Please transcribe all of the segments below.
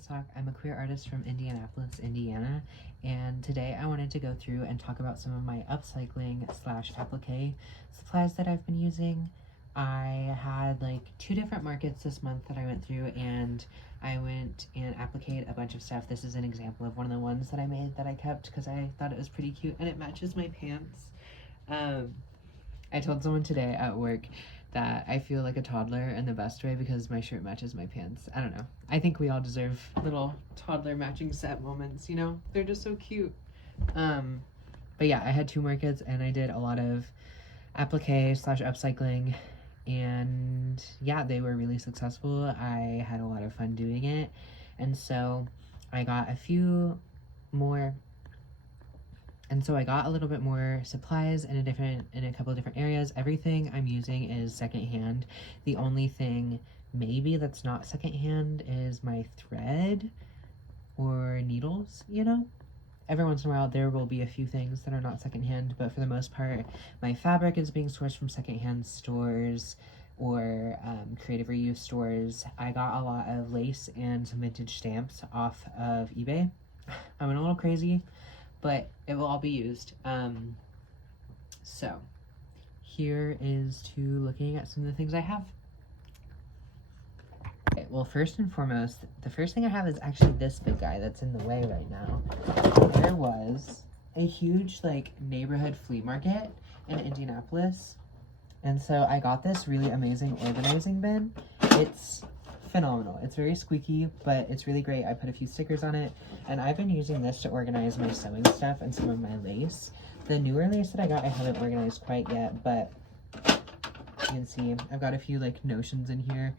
Sock. I'm a queer artist from Indianapolis, Indiana, and today I wanted to go through and talk about some of my upcycling slash applique supplies that I've been using. I had like 2 different markets this month that I went through, and I went and appliqued a bunch of stuff. This is an example of one of the ones that I made that I kept because I thought it was pretty cute and it matches my pants. I told someone today at work that I feel like a toddler in the best way because my shirt matches my pants. I don't know. I think we all deserve little toddler matching set moments, you know? They're just so cute. But yeah, I had 2 markets and I did a lot of applique slash upcycling, and yeah, they were really successful. I had a lot of fun doing it, and so I got a few more. And so I got a little bit more supplies in a couple of different areas. Everything I'm using is secondhand. The only thing maybe that's not secondhand is my thread or needles, you know? Every once in a while there will be a few things that are not secondhand, but for the most part, my fabric is being sourced from secondhand stores or creative reuse stores. I got a lot of lace and some vintage stamps off of eBay. I went a little crazy, but it will all be used. So here is to looking at some of the things I have. Okay, well, first and foremost, the first thing I have is actually this big guy that's in the way right now. There was a huge like neighborhood flea market in Indianapolis, and so I got this really amazing organizing bin. It's phenomenal. It's very squeaky, but it's really great. I put a few stickers on it, and I've been using this to organize my sewing stuff and some of my lace. The newer lace that I got I haven't organized quite yet, but you can see I've got a few like notions in here.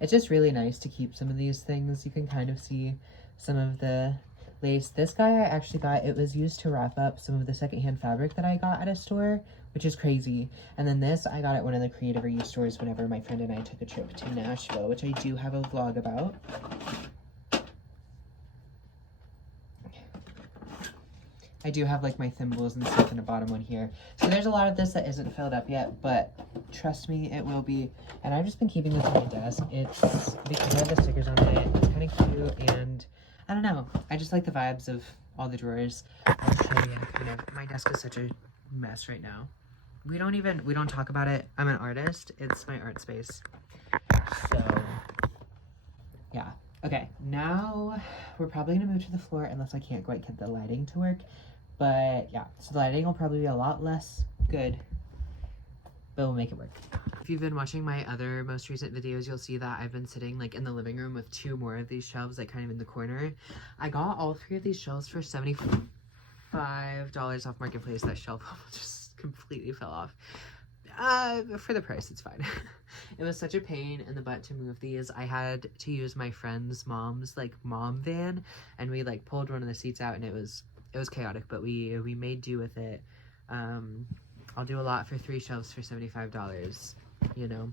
It's just really nice to keep some of these things. You can kind of see some of the lace. This guy I actually got, it was used to wrap up some of the secondhand fabric that I got at a store, which is crazy. And then this I got at one of the creative reuse stores whenever my friend and I took a trip to Nashville, which I do have a vlog about. I do have like my thimbles and stuff in the bottom one here. So there's a lot of this that isn't filled up yet, but trust me, it will be. And I've just been keeping this on my desk. It's because I have the stickers on it. It's kind of cute, and I don't know. I just like the vibes of all the drawers. I'll show you. You know, my desk is such a mess right now. We don't talk about it. I'm an artist. It's my art space. So yeah. Okay, now we're probably gonna move to the floor unless I can't quite get the lighting to work. But yeah, so the lighting will probably be a lot less good, but we'll make it work. If you've been watching my other most recent videos, you'll see that I've been sitting like in the living room with 2 more of these shelves, like kind of in the corner. I got all 3 of these shelves for $75 off Marketplace. That shelf just completely fell off. For the price, it's fine. It was such a pain in the butt to move these. I had to use my friend's mom's like mom van, and we like pulled one of the seats out, and it was chaotic, but we made do with it. I'll do a lot for 3 shelves for $75, you know.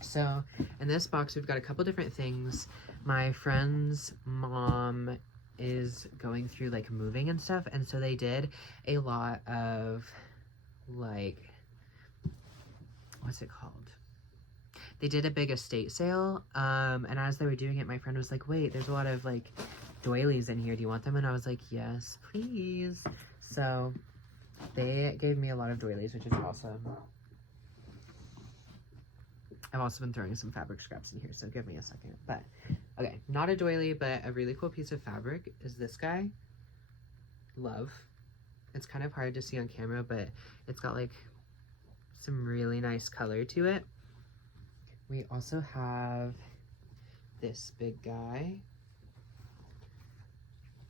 So in this box we've got a couple different things. My friend's mom is going through like moving and stuff, and so they did a lot of like, what's it called? They did a big estate sale, and as they were doing it, my friend was like, wait, there's a lot of like doilies in here. Do you want them? And I was like, yes, please. So they gave me a lot of doilies, which is awesome. I've also been throwing some fabric scraps in here, so give me a second. But okay, not a doily, but a really cool piece of fabric is this guy. Love. It's kind of hard to see on camera, but it's got like some really nice color to it. We also have this big guy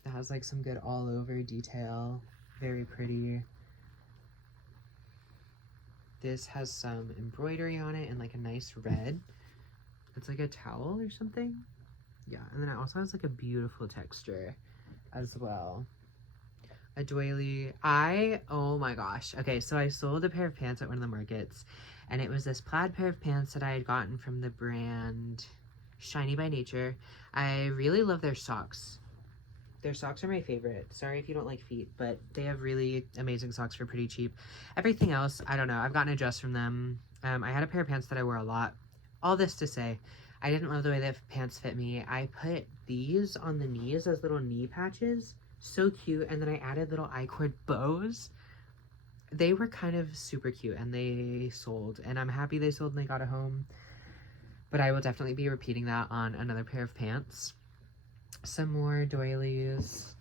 that has like some good all over detail. Very pretty. This has some embroidery on it and like a nice red. It's like a towel or something. Yeah, and then it also has like a beautiful texture as well. A doily. Oh my gosh. Okay, so I sold a pair of pants at one of the markets, and it was this plaid pair of pants that I had gotten from the brand Shiny by Nature. I really love their socks. Their socks are my favorite. Sorry if you don't like feet, but they have really amazing socks for pretty cheap. Everything else, I don't know. I've gotten a dress from them. I had a pair of pants that I wore a lot all this to say, I didn't love the way that pants fit me. I put these on the knees as little knee patches. So cute. And then I added little I-cord bows. They were kind of super cute and they sold. And I'm happy they sold and they got a home. But I will definitely be repeating that on another pair of pants. Some more doilies.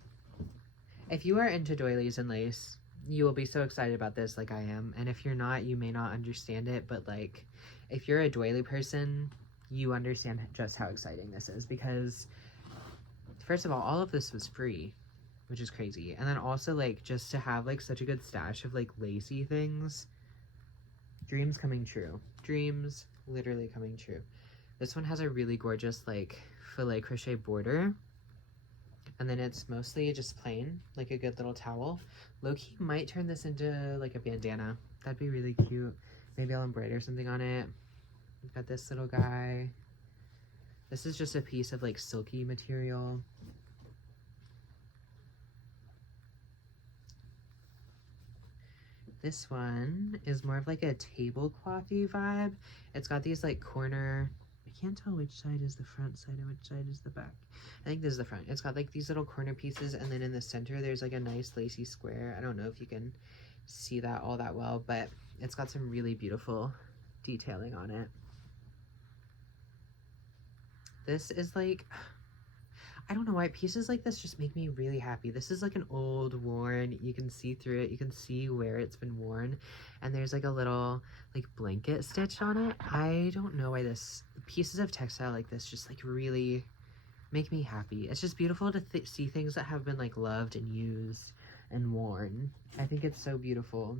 If you are into doilies and lace, you will be so excited about this like I am. And if you're not, you may not understand it. But like, if you're a doily person, you understand just how exciting this is. Because, first of all of this was free, which is crazy. And then also, like, just to have, like, such a good stash of, like, lacy things. Dreams coming true. Dreams literally coming true. This one has a really gorgeous, like, filet crochet border. And then it's mostly just plain, like a good little towel. Low-key might turn this into, like, a bandana. That'd be really cute. Maybe I'll embroider something on it. We've got this little guy. This is just a piece of, like, silky material. This one is more of, like, a tableclothy vibe. It's got these, like, corner... I can't tell which side is the front side and which side is the back. I think this is the front. It's got like these little corner pieces, and then in the center there's like a nice lacy square. I don't know if you can see that all that well, but it's got some really beautiful detailing on it. This is like, I don't know why pieces like this just make me really happy. This is like an old worn, you can see through it, you can see where it's been worn, and there's like a little like blanket stitch on it. I don't know why pieces of textile like this just like really make me happy. It's just beautiful to see things that have been like loved and used and worn. I think it's so beautiful.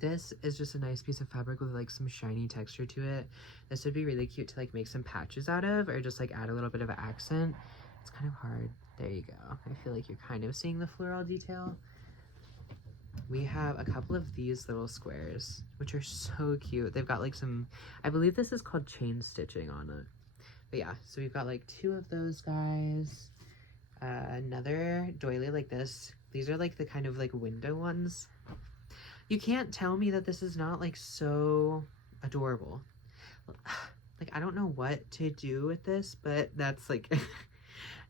This is just a nice piece of fabric with like some shiny texture to it. This would be really cute to like make some patches out of, or just like add a little bit of an accent. It's kind of hard. There you go. I feel like you're kind of seeing the floral detail. We have a couple of these little squares, which are so cute. They've got like some, I believe this is called chain stitching on it. But yeah, so we've got like two of those guys. Another doily like this. These are like the kind of like window ones. You can't tell me that this is not like so adorable. Like, I don't know what to do with this, but that's like,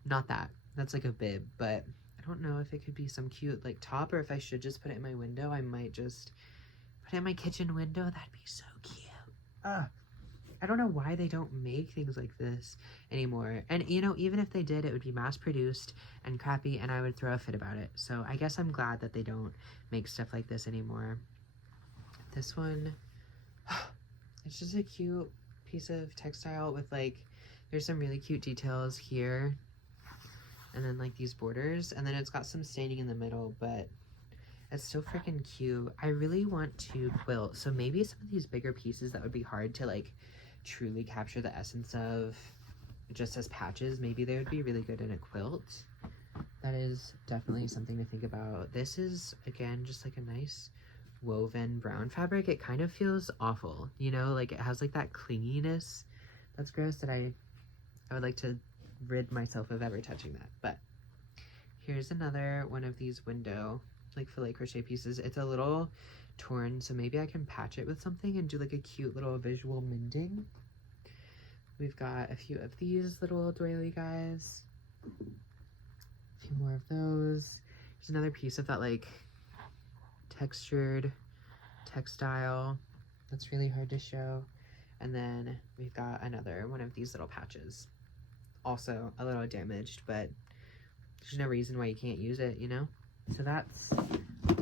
not that. That's like a bib, but I don't know if it could be some cute like top, or if I should just put it in my window. I might just put it in my kitchen window. That'd be so cute. I don't know why they don't make things like this anymore. And you know, even if they did, it would be mass produced and crappy, and I would throw a fit about it. So I guess I'm glad that they don't make stuff like this anymore. This one, it's just a cute piece of textile with like, there's some really cute details here. And then like these borders, and then it's got some staining in the middle, but it's so freaking cute. I really want to quilt, so maybe some of these bigger pieces that would be hard to like truly capture the essence of just as patches, maybe they would be really good in a quilt. That is definitely something to think about. This is, again, just like a nice woven brown fabric. It kind of feels awful, you know, like it has like that clinginess that's gross, that I would like to rid myself of ever touching that. But here's another one of these window like filet crochet pieces. It's a little torn, so maybe I can patch it with something and do like a cute little visual mending. We've got a few of these little doily guys, a few more of those. There's another piece of that like textured textile that's really hard to show. And then we've got another one of these little patches, also a little damaged, but there's no reason why you can't use it, you know? So that's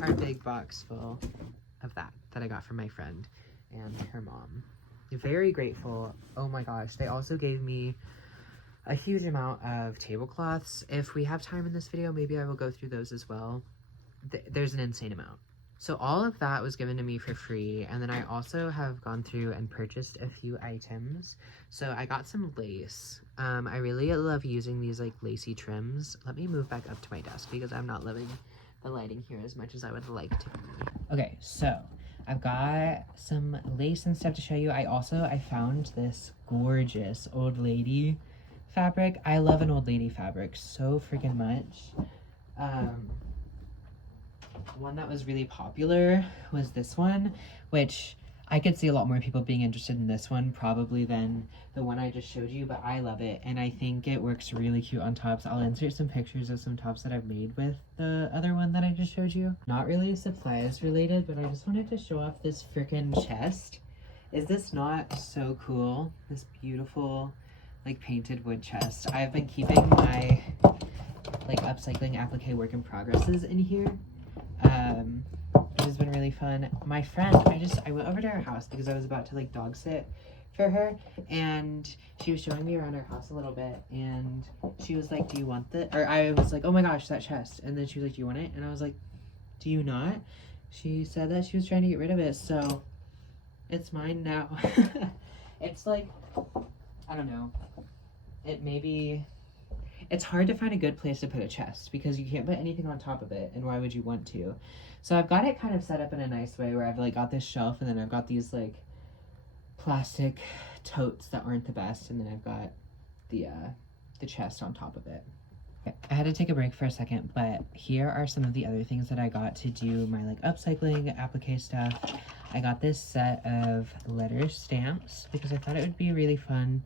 our big box full of that I got from my friend and her mom. Very grateful. Oh my gosh, they also gave me a huge amount of tablecloths. If we have time in this video, maybe I will go through those as well. There's an insane amount. So all of that was given to me for free, and then I also have gone through and purchased a few items. So I got some lace. I really love using these like lacy trims. Let me move back up to my desk because I'm not loving the lighting here as much as I would like to be. Okay, so I've got some lace and stuff to show you. I found this gorgeous old lady fabric. I love an old lady fabric so freaking much. One that was really popular was this one, which I could see a lot more people being interested in this one probably than the one I just showed you, but I love it, and I think it works really cute on tops. I'll insert some pictures of some tops that I've made with the other one that I just showed you. Not really supplies related, but I just wanted to show off this freaking chest. Is this not so cool? This beautiful, like, painted wood chest. I've been keeping my, like, upcycling applique work in progresses in here. It has been really fun. My friend, I went over to her house because I was about to like dog sit for her, and she was showing me around her house a little bit, and she was like, do you want the, or I was like, oh my gosh, that chest. And then she was like, do you want it? And I was like, do you not? She said that she was trying to get rid of it, so it's mine now. It's like, I don't know. It's hard to find a good place to put a chest because you can't put anything on top of it, and why would you want to? So I've got it kind of set up in a nice way where I've like got this shelf, and then I've got these like plastic totes that aren't the best, and then I've got the chest on top of it. Okay, I had to take a break for a second, but here are some of the other things that I got to do my like upcycling applique stuff. I got this set of letter stamps because I thought it would be really fun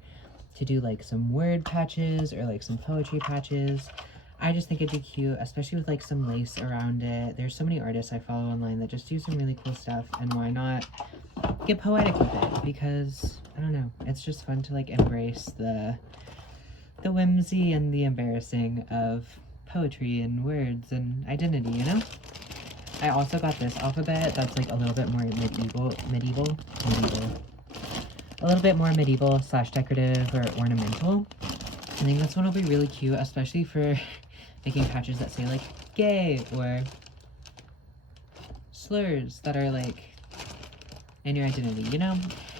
to do like some word patches or like some poetry patches. I just think it'd be cute, especially with like some lace around it. There's so many artists I follow online that just do some really cool stuff, and why not get poetic with it? Because I don't know, it's just fun to like embrace the whimsy and the embarrassing of poetry and words and identity, you know? I also got this alphabet that's like a little bit more medieval. A little bit more medieval / decorative or ornamental. I think this one will be really cute, especially for making patches that say like gay or slurs that are like in your identity, you know?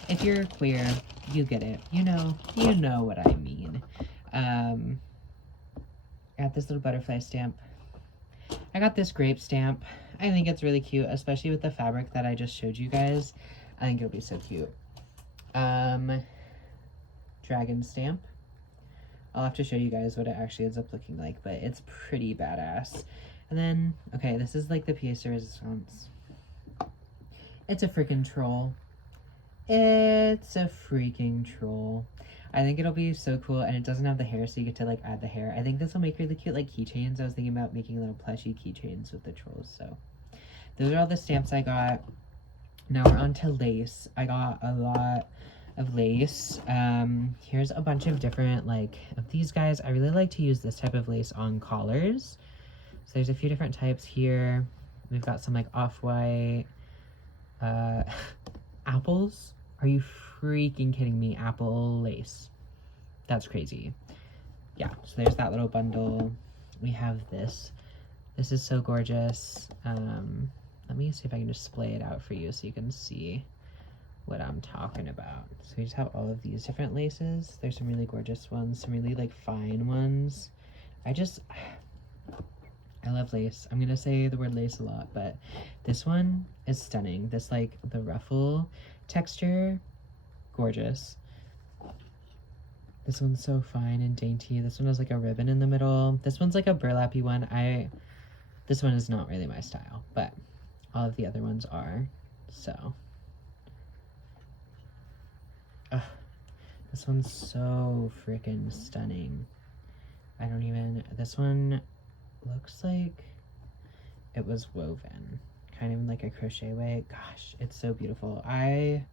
If you're queer, you get it. You know what I mean. I got this little butterfly stamp. I got this grape stamp. I think it's really cute, especially with the fabric that I just showed you guys. I think it'll be so cute. Dragon stamp. I'll have to show you guys what it actually ends up looking like, but it's pretty badass. And then, okay, this is like the pièce de résistance. It's a freaking troll. It's a freaking troll. I think it'll be so cool, and it doesn't have the hair, so you get to like add the hair. I think this will make really cute like keychains. I was thinking about making little plushy keychains with the trolls, so. Those are all the stamps I got. Now we're on to lace. I got a lot of lace. Here's a bunch of different like of these guys. I really like to use this type of lace on collars. So there's a few different types here. We've got some like off-white apples. Are you freaking kidding me? Apple lace. That's crazy. Yeah, so there's that little bundle. We have this. This is so gorgeous. Let me see if I can display it out for you so you can see what I'm talking about. So we just have all of these different laces. There's some really gorgeous ones, some really like fine ones. I love lace. I'm gonna say the word lace a lot, but this one is stunning. This like the ruffle texture, gorgeous. This one's so fine and dainty. This one has like a ribbon in the middle. This one's like a burlappy one. This one is not really my style, but all of the other ones are, so. This one's so freaking stunning. This one looks like it was woven, kind of in like a crochet way. Gosh, it's so beautiful. I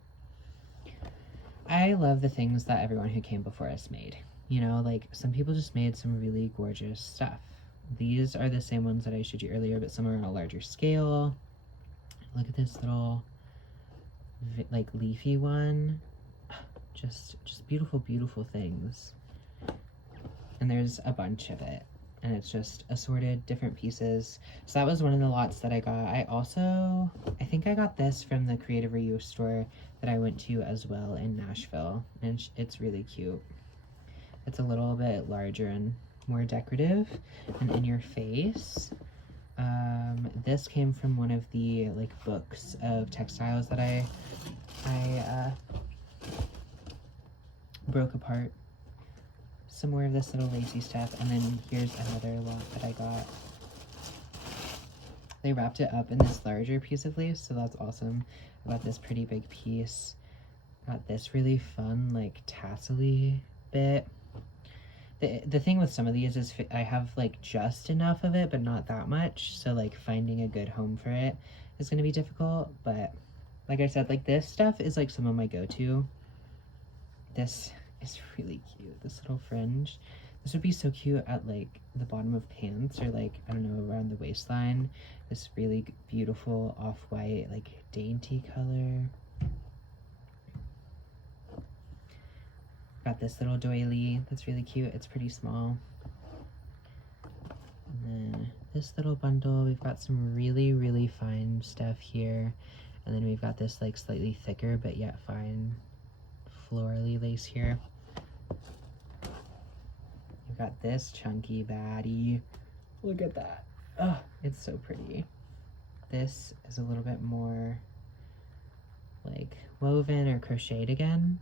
love the things that everyone who came before us made. You know, like some people just made some really gorgeous stuff. These are the same ones that I showed you earlier, but some are on a larger scale. Look at this little like leafy one. Just beautiful, beautiful things. And there's a bunch of it, and it's just assorted different pieces. So that was one of the lots that I got. I think I got this from the Creative Reuse store that I went to as well in Nashville, and it's really cute. It's a little bit larger and more decorative and in your face. This came from one of the like books of textiles that I broke apart. Some more of this little lacy stuff, and then here's another lot that I got. they wrapped it up in this larger piece of lace, so that's awesome. I got this pretty big piece. Got this really fun, like, tassel-y bit. The thing with some of these is I have, like, just enough of it, but not that much, so, like, finding a good home for it is going to be difficult, but like I said, like, this stuff is, like, some of my go-to. This is really cute, this little fringe. This would be so cute at, like, the bottom of pants or, like, I don't know, around the waistline. This really beautiful off-white, like, dainty color. Got this little doily that's really cute. It's pretty small. And then this little bundle, we've got some really, really fine stuff here. And then we've got this, like, slightly thicker but yet fine florally lace here. We've got this chunky baddie. Look at that. Oh, it's so pretty. This is a little bit more, like, woven or crocheted again.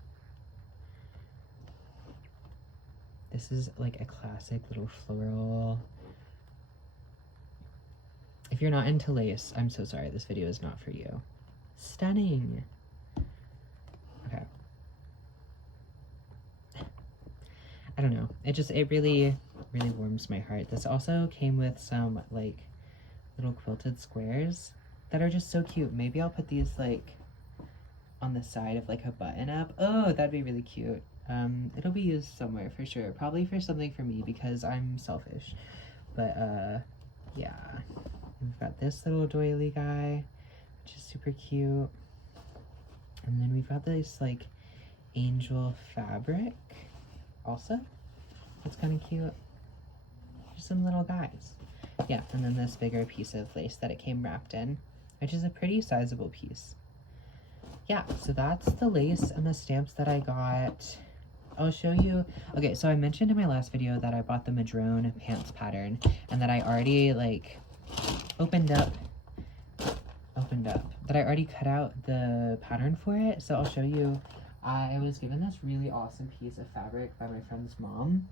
This is, like, a classic little floral. If you're not into lace, I'm so sorry. This video is not for you. Stunning. Okay. I don't know. It really, really warms my heart. This also came with some, like, little quilted squares that are just so cute. Maybe I'll put these, like, on the side of, like, a button up. Oh, that'd be really cute. It'll be used somewhere for sure. Probably for something for me because I'm selfish. But, yeah. We've got this little doily guy, which is super cute. And then we've got this, like, angel fabric also. It's kind of cute. Just some little guys. Yeah, and then this bigger piece of lace that it came wrapped in, which is a pretty sizable piece. Yeah, so that's the lace and the stamps that I got. I'll show you. Okay, so I mentioned in my last video that I bought the madrone pants pattern and that I already, like, opened up, that I already cut out the pattern for it. So I'll show you. I was given this really awesome piece of fabric by my friend's mom,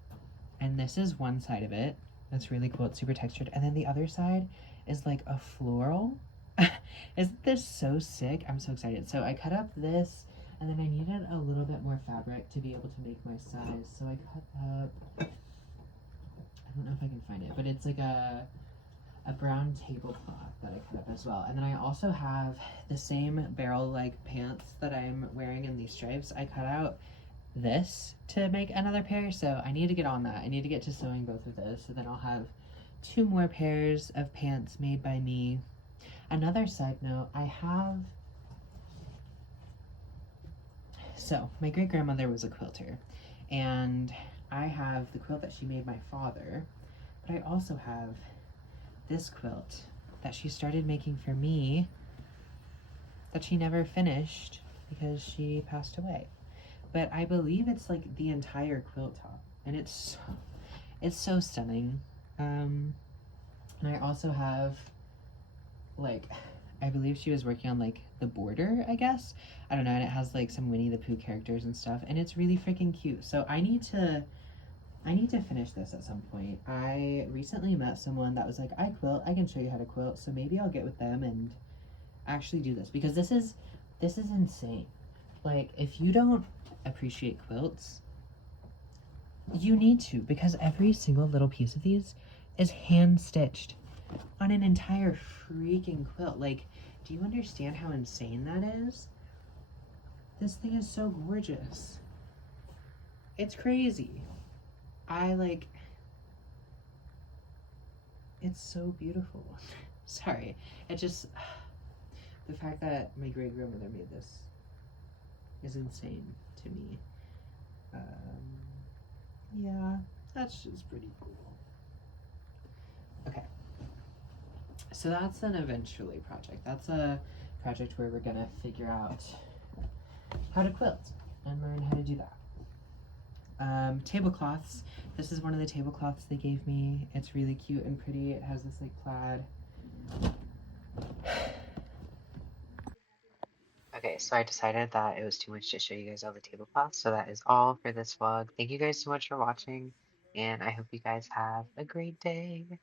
and this is one side of it. That's really cool. It's super textured. And then the other side is like a floral. Isn't this so sick? I'm so excited. So I cut up this, and then I needed a little bit more fabric to be able to make my size. So I cut up, I don't know if I can find it, but it's like a brown tablecloth that I cut up as well. And then I also have the same barrel-like pants that I'm wearing in these stripes. I cut out this to make another pair, so I need to get on that. I need to get to sewing both of those, so then I'll have 2 more pairs of pants made by me. Another side note, so my great-grandmother was a quilter, and I have the quilt that she made my father, but I also have this quilt that she started making for me that she never finished because she passed away. But I believe it's like the entire quilt top, and it's so stunning. And I also have, like, I believe she was working on, like, the border, I guess. I don't know, and it has, like, some Winnie the Pooh characters and stuff, and it's really freaking cute. So I need to finish this at some point. I recently met someone that was like, I quilt, I can show you how to quilt, so maybe I'll get with them and actually do this, because this is insane. Like, if you don't appreciate quilts, you need to, because every single little piece of these is hand stitched on an entire freaking quilt. Like, do you understand how insane that is? This thing is so gorgeous. It's crazy. It's so beautiful. Sorry, it just, the fact that my great-grandmother made this is insane to me. Yeah, that's just pretty cool. Okay, so that's an eventually project. That's a project where we're gonna figure out how to quilt and learn how to do that. Tablecloths. This is one of the tablecloths they gave me. It's really cute and pretty. It has this, like, plaid. Okay, so I decided that it was too much to show you guys all the tablecloths, so that is all for this vlog. Thank you guys so much for watching, and I hope you guys have a great day.